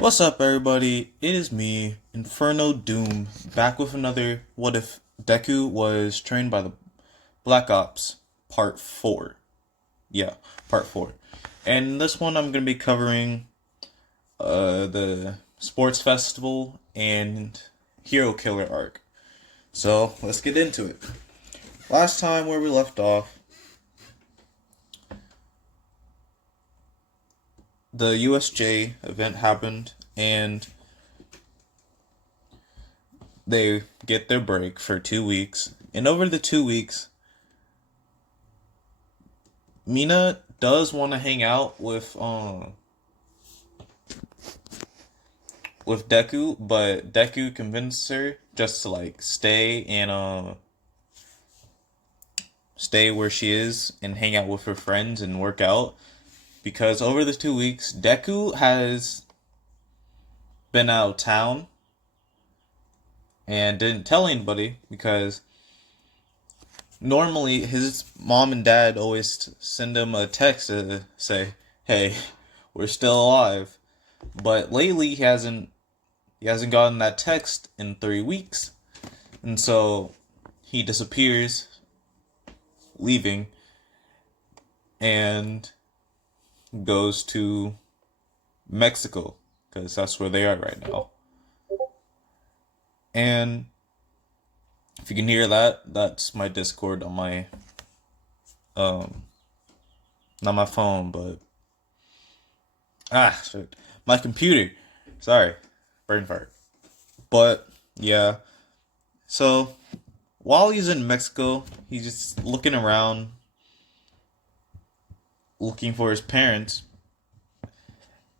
What's up, everybody? It is me, Inferno Doom, back with another What If Deku Was Trained by the Black Ops, Part 4. Yeah, Part 4. And this one, I'm going to be covering the Sports Festival and Hero Killer arc. So, let's get into it. Last time, where we left off, the USJ event happened, and they get their break for 2 weeks. And over the 2 weeks, Mina does want to hang out with Deku, but Deku convinces her just to stay and stay where she is and hang out with her friends and work out, because over the 2 weeks Deku has been out of town and didn't tell anybody, because normally his mom and dad always send him a text to say, "Hey, we're still alive." But lately he hasn't gotten that text in 3 weeks, and so he disappears, leaving, and goes to Mexico, because that's where they are right now. And if you can hear that, that's my Discord on my not my phone, but shit, my computer. Sorry, brain fart. But yeah, so while he's in Mexico, he's just looking around, looking for his parents,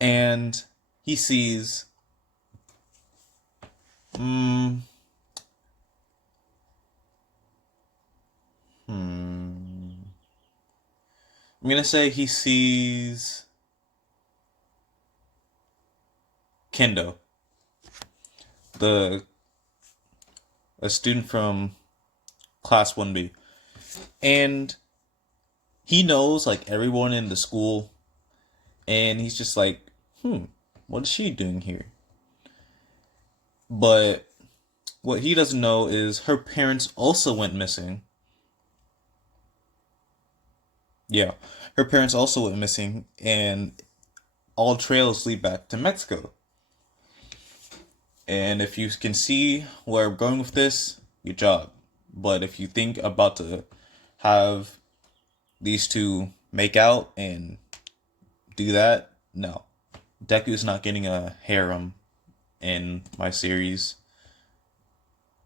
and he sees, mm, I'm gonna say he sees Kendo, the a student from class 1B. And he knows everyone in the school, and he's just like, what is she doing here? But what he doesn't know is her parents also went missing. Yeah, her parents also went missing, and all trails lead back to Mexico. And if you can see where I'm going with this, good job. But if you think about to have these two make out and do that, no. Deku's not getting a harem in my series.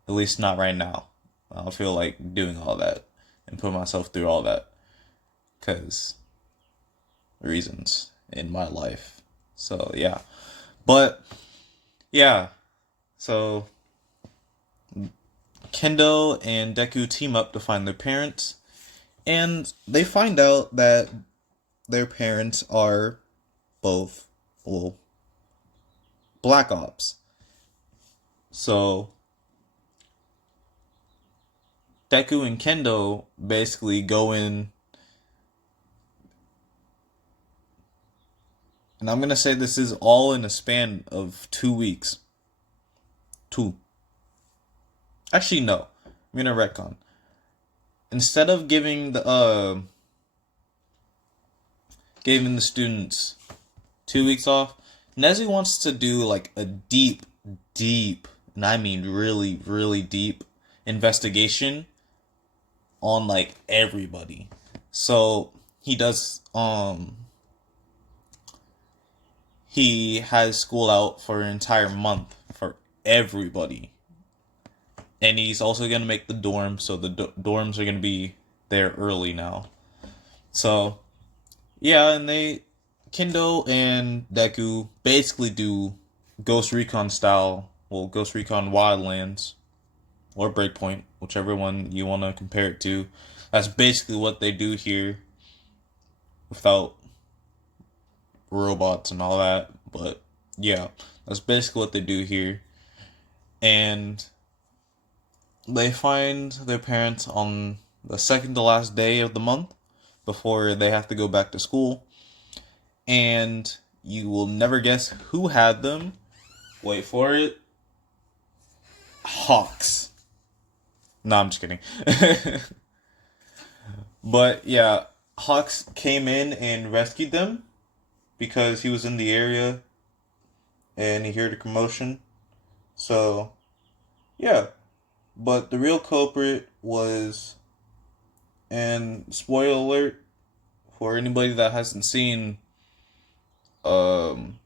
At least not right now. I don't feel like doing all that and put myself through all that, because reasons in my life. So yeah. But yeah. So Kendo and Deku team up to find their parents, and they find out that their parents are both, well, Black Ops. So Deku and Kendo basically go in, and I'm gonna say this is all in a span of 2 weeks. Two. Actually, no. I'm gonna retcon. Instead of giving the students 2 weeks off, Nezu wants to do a deep, and I mean really, really deep investigation on everybody. So he has school out for an entire month for everybody. And he's also going to make the dorms, so the dorms are going to be there early now. So, yeah, and Kendo and Deku basically do Ghost Recon style, well, Ghost Recon Wildlands, or Breakpoint, whichever one you want to compare it to. That's basically what they do here, without robots and all that. But yeah, that's basically what they do here. And they find their parents on the second to last day of the month before they have to go back to school. And you will never guess who had them. Wait for it. Hawks. No, I'm just kidding. But yeah, Hawks came in and rescued them because he was in the area and he heard a commotion. So, yeah. But the real culprit was, and spoiler alert for anybody that hasn't seen um,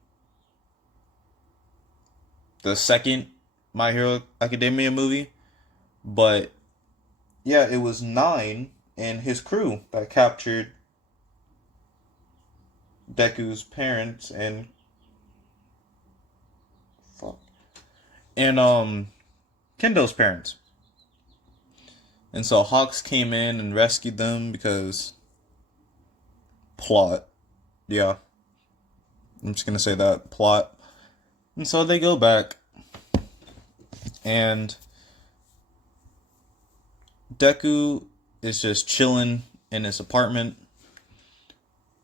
the second My Hero Academia movie, but yeah, it was Nine and his crew that captured Deku's parents and fuck and Kendo's parents. And so Hawks came in and rescued them because plot. Yeah, I'm just gonna say that plot. And so they go back, and Deku is just chilling in his apartment,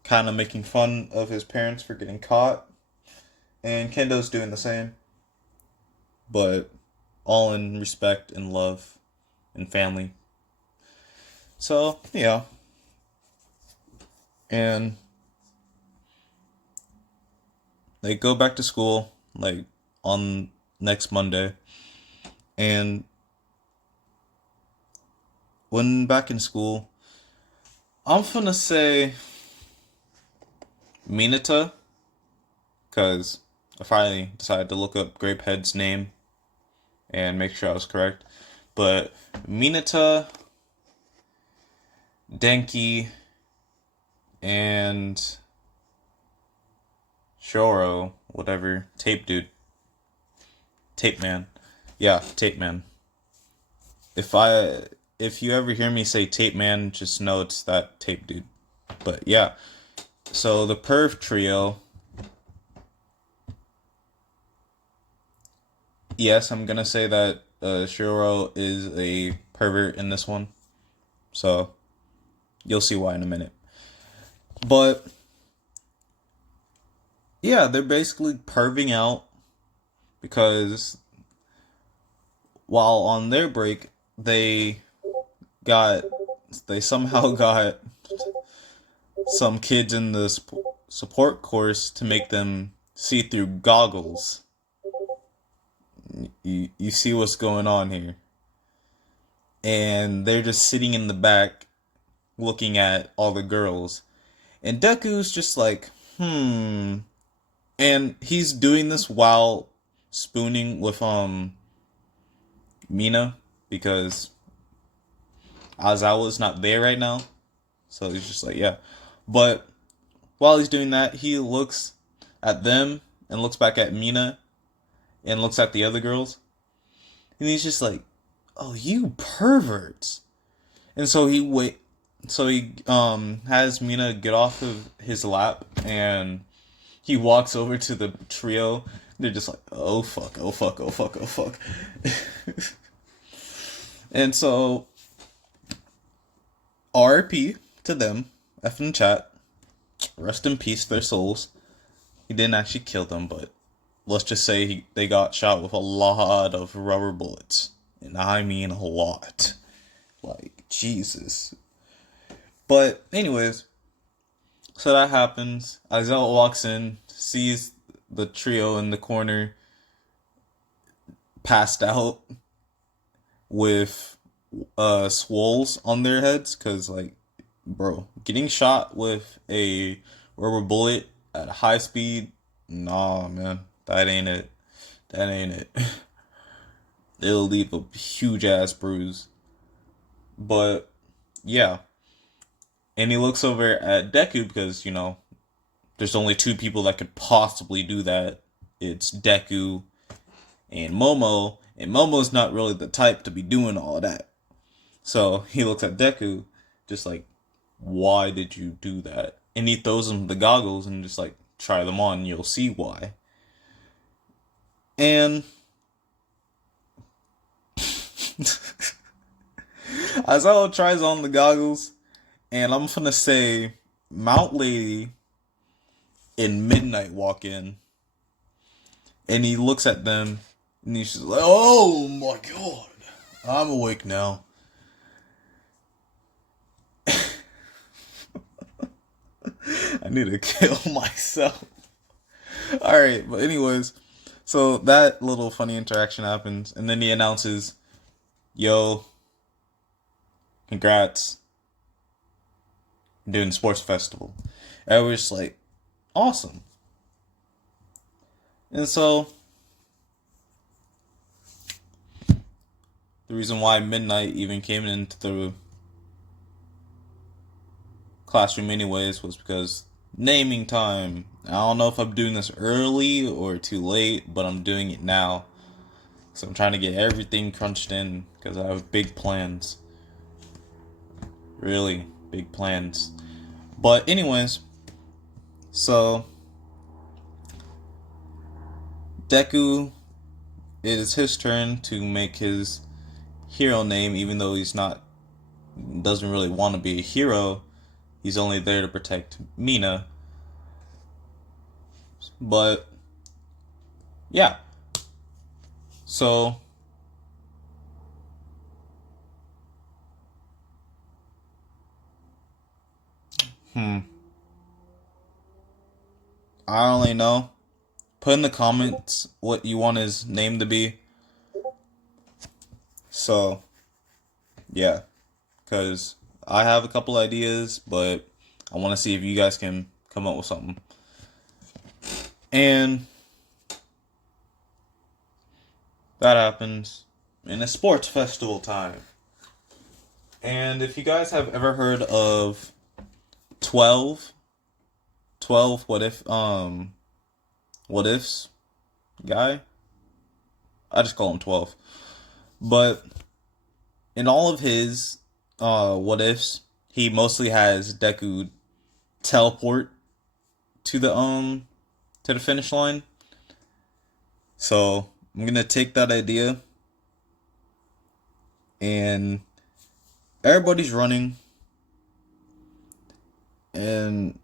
kind of making fun of his parents for getting caught, and Kendo's doing the same, but all in respect and love and family. So, yeah. And they go back to school, like, on next Monday. And when back in school, I'm gonna say Minata, because I finally decided to look up Grapehead's name and make sure I was correct. But Minata, Denki, and Shoro, whatever, Tape Dude. Tape Man. Yeah, Tape Man. If you ever hear me say Tape Man, just know it's that Tape Dude. But yeah. So the Perv Trio. Yes, I'm gonna say that Shiro is a pervert in this one. So you'll see why in a minute. But yeah, they're basically perving out because while on their break, got they somehow got some kids in the support course to make them see through goggles. You see what's going on here. And they're just sitting in the back looking at all the girls. And Deku's just like, And he's doing this while spooning with Mina because Azawa's not there right now. So he's just like, yeah. But while he's doing that, he looks at them and looks back at Mina and looks at the other girls. And he's just like, "Oh, you perverts." And so he has Mina get off of his lap and he walks over to the trio. They're just like, "Oh fuck, oh fuck, oh fuck, oh fuck." And so RP to them, F in chat. Rest in peace, their souls. He didn't actually kill them, but let's just say they got shot with a lot of rubber bullets. And I mean a lot. Like, Jesus. But, anyways, so that happens. Aizawa walks in, sees the trio in the corner, passed out with swoles on their heads, because, like, bro, getting shot with a rubber bullet at high speed, nah, man, that ain't it. That ain't it. It'll leave a huge ass bruise. But yeah, and he looks over at Deku because there's only two people that could possibly do that. It's Deku and Momo, and Momo's not really the type to be doing all of that. So he looks at Deku, just like, why did you do that? And he throws him the goggles and just like, try them on, and you'll see why. And Aizawa tries on the goggles, and I'm gonna say Mount Lady and Midnight walk in, and he looks at them, and he's just like, "Oh my god, I'm awake now." I need to kill myself. All right, but anyways, so that little funny interaction happens, and then he announces, "Yo, congrats, I'm doing sports festival." And I was like, "Awesome." And so the reason why Midnight even came into the classroom anyways was because naming time. I don't know if I'm doing this early or too late, but I'm doing it now. So I'm trying to get everything crunched in because I have big plans. Really big plans. But anyways, so Deku, it is his turn to make his hero name, even though he's not, doesn't really want to be a hero. He's only there to protect Mina. But yeah, so hmm, I don't really know. Put in the comments what you want his name to be. So yeah, because I have a couple ideas, but I want to see if you guys can come up with something. And that happens in a sports festival time. And if you guys have ever heard of 12, 12 what ifs guy, I just call him 12. But in all of his what ifs, he mostly has Deku teleport to the finish line. So I'm gonna take that idea, and everybody's running, and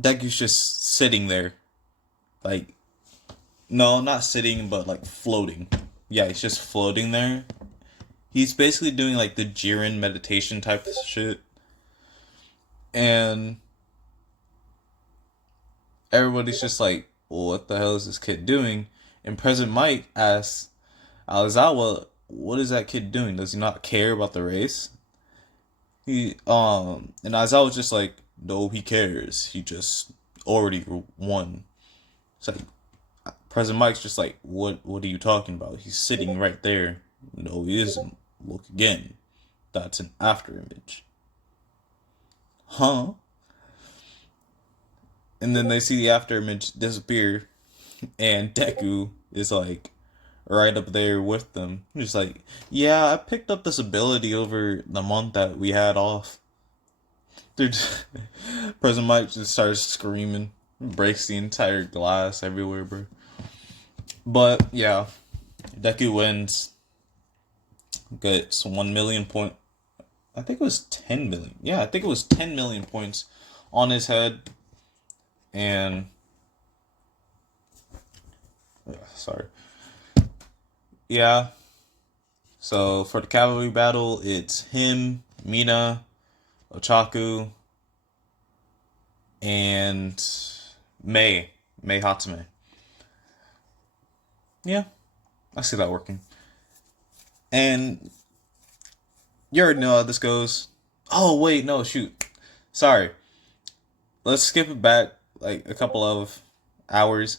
Deku's just sitting there, like, no, not sitting, but like floating. Yeah, he's just floating there. He's basically doing like the Jiren meditation type of shit, and everybody's just like, well, "What the hell is this kid doing?" And President Mike asks Alizawa, "What is that kid doing? Does he not care about the race?" And Aizawa's just like, "No, he cares. He just already won." It's like President Mike's just like, What are you talking about? He's sitting right there." "No, he isn't. Look again. That's an after image." Huh? And then they see the after image disappear, and Deku is like right up there with them. He's like, "Yeah, I picked up this ability over the month that we had off." Dude, President Mike just starts screaming, breaks the entire glass everywhere, bro. But yeah, Deku wins, gets 1 million point. I think it was 10 million. Yeah, I think it was 10 million points on his head. And sorry. Yeah. So for the cavalry battle, it's him, Mina, Ochaku, and Mei Hatsume. Yeah, I see that working. And you already know how this goes. Oh wait, no, shoot. Sorry. Let's skip it back like a couple of hours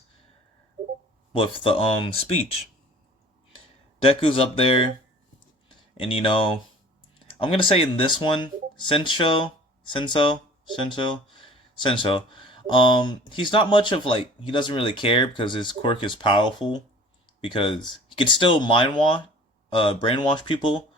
with the speech. Deku's up there, and I'm gonna say in this one, Sensho. He's not much of like, he doesn't really care because his quirk is powerful, because he could still brainwash people,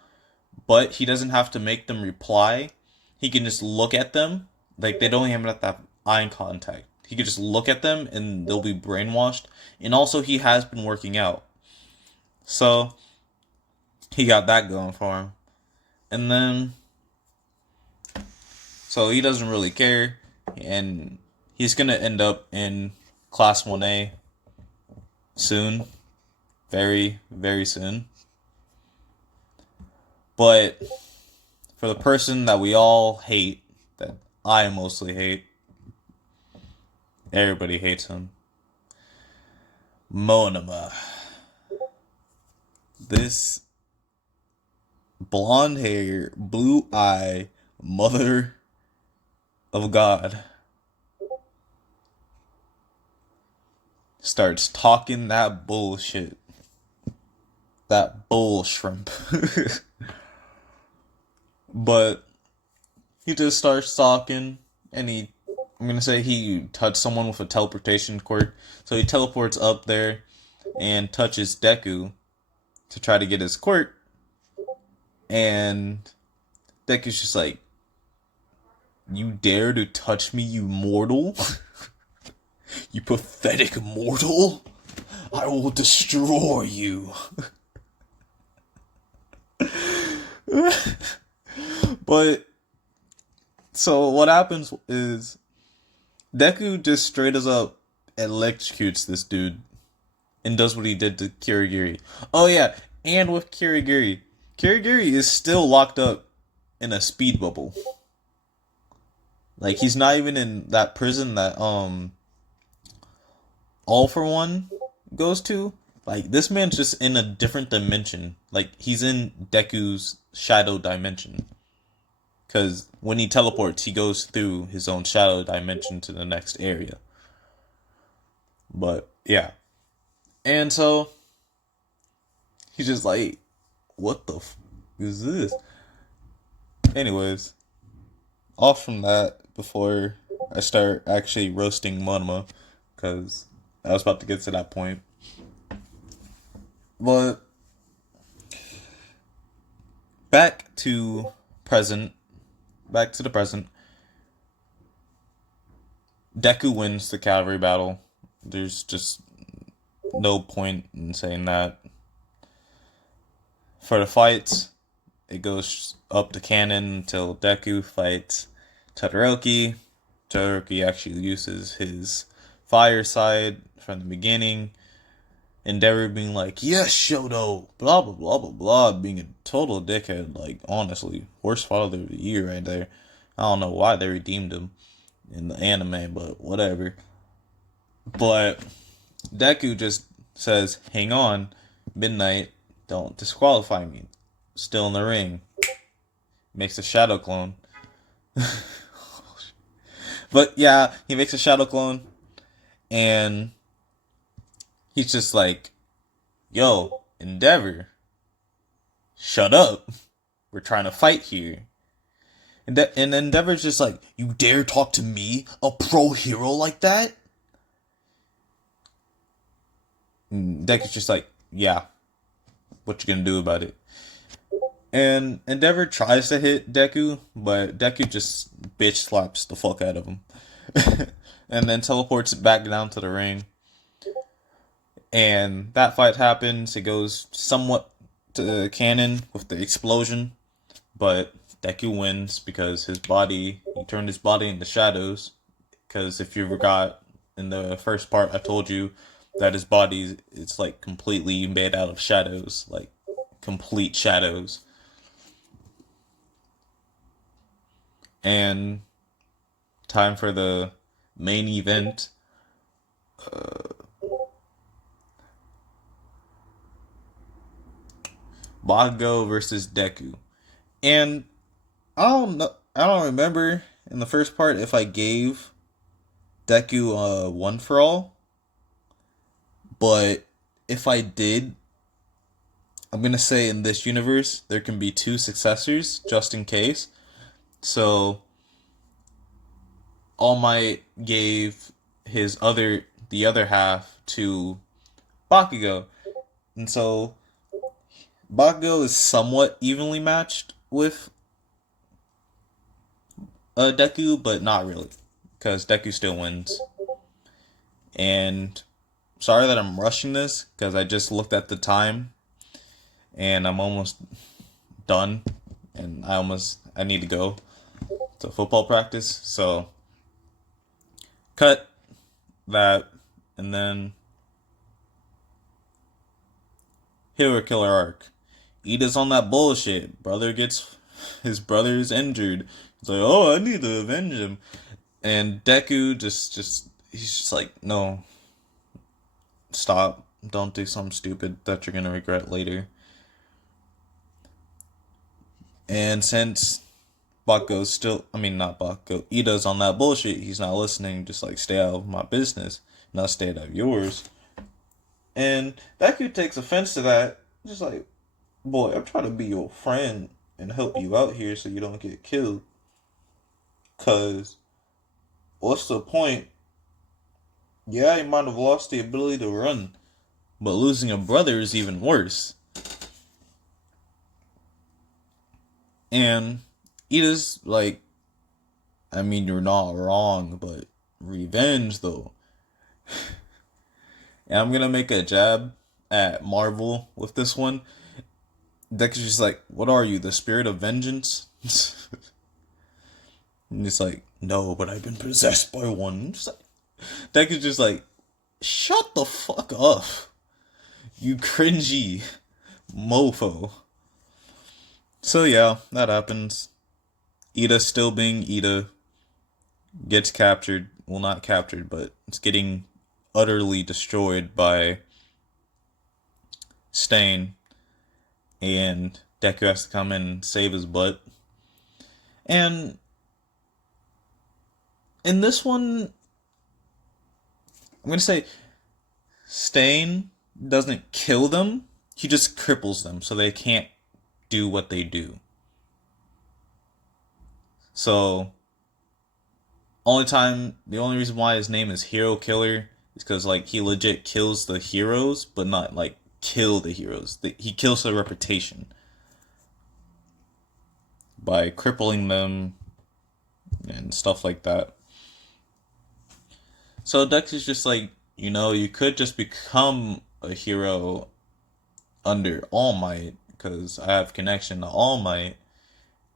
but he doesn't have to make them reply. He can just look at them, like they don't even have to have eye contact. He could just look at them and they'll be brainwashed. And also, he has been working out, so he got that going for him. And then, so he doesn't really care, and he's gonna end up in Class 1A soon. Very, very soon. But for the person that we all hate, that I mostly hate, everybody hates him. Monoma. This blonde hair, blue eye, mother of God starts talking that bullshit. That bull shrimp. But he just starts talking, and I'm gonna say he touched someone with a teleportation quirk. So he teleports up there and touches Deku to try to get his quirk. And Deku's just like, "You dare to touch me, you mortal? You pathetic mortal? I will destroy you." But so what happens is Deku just straight as up electrocutes this dude and does what he did to Kirigiri. Oh yeah, and with Kirigiri, Kirigiri is still locked up in a speed bubble. Like he's not even in that prison that All For One goes to. Like this man's just in a different dimension. Like he's in Deku's shadow dimension. Because when he teleports, he goes through his own shadow dimension to the next area. But, yeah. And so, he's just like, what the f is this? Anyways, off from that, before I start actually roasting Monoma, because I was about to get to that point. But, back to the present. Deku wins the cavalry battle. There's just no point in saying that. For the fights, it goes up to canon until Deku fights Todoroki. Todoroki actually uses his fire side from the beginning. Endeavor being like, "Yes, Shoto," blah blah blah blah blah, being a total dickhead. Like honestly, worst father of the year right there. I don't know why they redeemed him in the anime, but whatever. But Deku just says, "Hang on, Midnight, don't disqualify me. Still in the ring." Makes a shadow clone. But yeah, he makes a shadow clone, and he's just like, "Yo, Endeavor, shut up. We're trying to fight here." And Endeavor's just like, "You dare talk to me, a pro hero like that?" And Deku's just like, "Yeah, what you gonna do about it?" And Endeavor tries to hit Deku, but Deku just bitch slaps the fuck out of him. And then teleports back down to the ring. And that fight happens. It goes somewhat to canon with the explosion. But Deku wins because he turned his body into shadows. Because if you forgot, in the first part, I told you that his body, it's like completely made out of shadows. Like, complete shadows. And time for the main event. Bakugo versus Deku. And I don't know. I don't remember in the first part if I gave Deku a one for all, but if I did, I'm gonna say in this universe there can be two successors just in case. So All Might gave the other half to Bakugo, and so Bakugo is somewhat evenly matched with Deku, but not really, because Deku still wins. And sorry that I'm rushing this, because I just looked at the time, and I'm almost done, and I need to go to football practice. So cut that, and then Hero Killer arc. Ida's on that bullshit. His brother is injured. He's like, oh, I need to avenge him. And Deku he's just like, no, stop. Don't do something stupid that you're gonna regret later. And since not Bakugo, Ida's on that bullshit, he's not listening, just like, stay out of my business, not stay out of yours. And Deku takes offense to that. Just like, boy, I'm trying to be your friend and help you out here so you don't get killed. Cause what's the point? Yeah, you might have lost the ability to run, but losing a brother is even worse. And Ida's like, I mean, you're not wrong, but revenge though. And I'm gonna make a jab at Marvel with this one. Dexter's just like, what are you, the spirit of vengeance? And it's like, no, but I've been possessed by one. Dexter's just like, shut the fuck up, you cringy mofo. So yeah, that happens. Ida, still being Ida, gets captured. Well, not captured, but it's getting utterly destroyed by Stain. And Deku has to come in and save his butt. And in this one, I'm going to say Stain doesn't kill them. He just cripples them so they can't do what they do. So, the only reason why his name is Hero Killer is because, like, he legit kills the heroes, but not, like, kill the heroes. He kills their reputation by crippling them and stuff like that. So Dex is just like, you could just become a hero under All Might, because I have connection to All Might,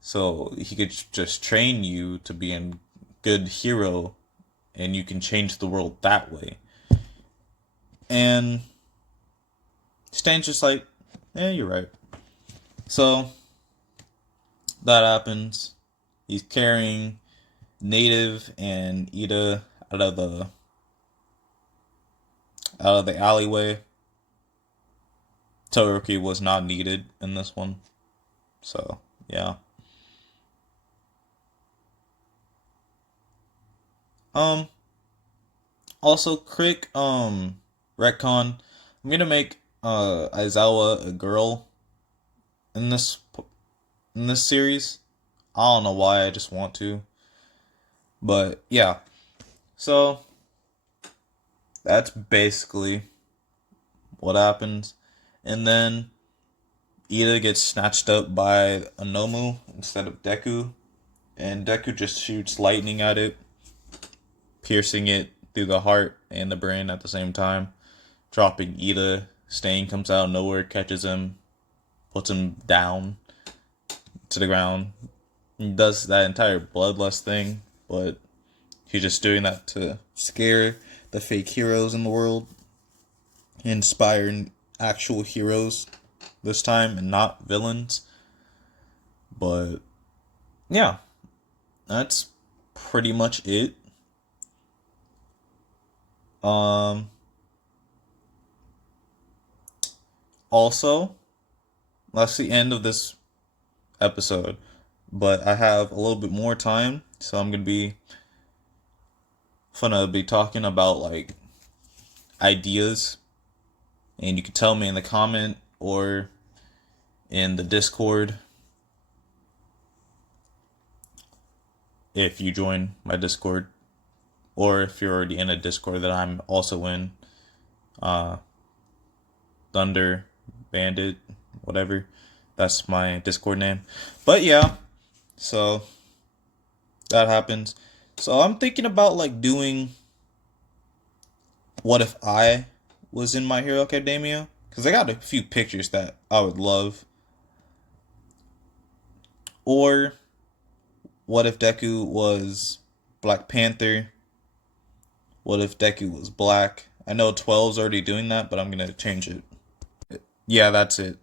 so he could just train you to be a good hero, and you can change the world that way. And Stan's just like, yeah, you're right. So that happens. He's carrying Native and Ida out of the alleyway. Todoroki was not needed in this one. So, yeah. Also, quick, retcon. I'm gonna make, Aizawa a girl in this series. I don't know why, I just want to. But, yeah. So, that's basically what happens. And then Ida gets snatched up by Anomu instead of Deku. And Deku just shoots lightning at it, piercing it through the heart and the brain at the same time, dropping Ida. Stain comes out of nowhere, catches him, puts him down to the ground. He does that entire bloodlust thing, but he's just doing that to scare the fake heroes in the world, inspire actual heroes this time and not villains. But yeah, that's pretty much it. Also, that's the end of this episode, but I have a little bit more time, so I'm gonna be talking about, like, ideas, and you can tell me in the comment or in the Discord if you join my Discord, or if you're already in a Discord that I'm also in, Thunder Bandit, whatever, that's my Discord name. But yeah, so that happens. So I'm thinking about, like, doing what if I was in My Hero Academia, because I got a few pictures that I would love. Or what if Deku was Black Panther, What if deku was black? I know 12's already doing that, but I'm gonna change it. Yeah, that's it.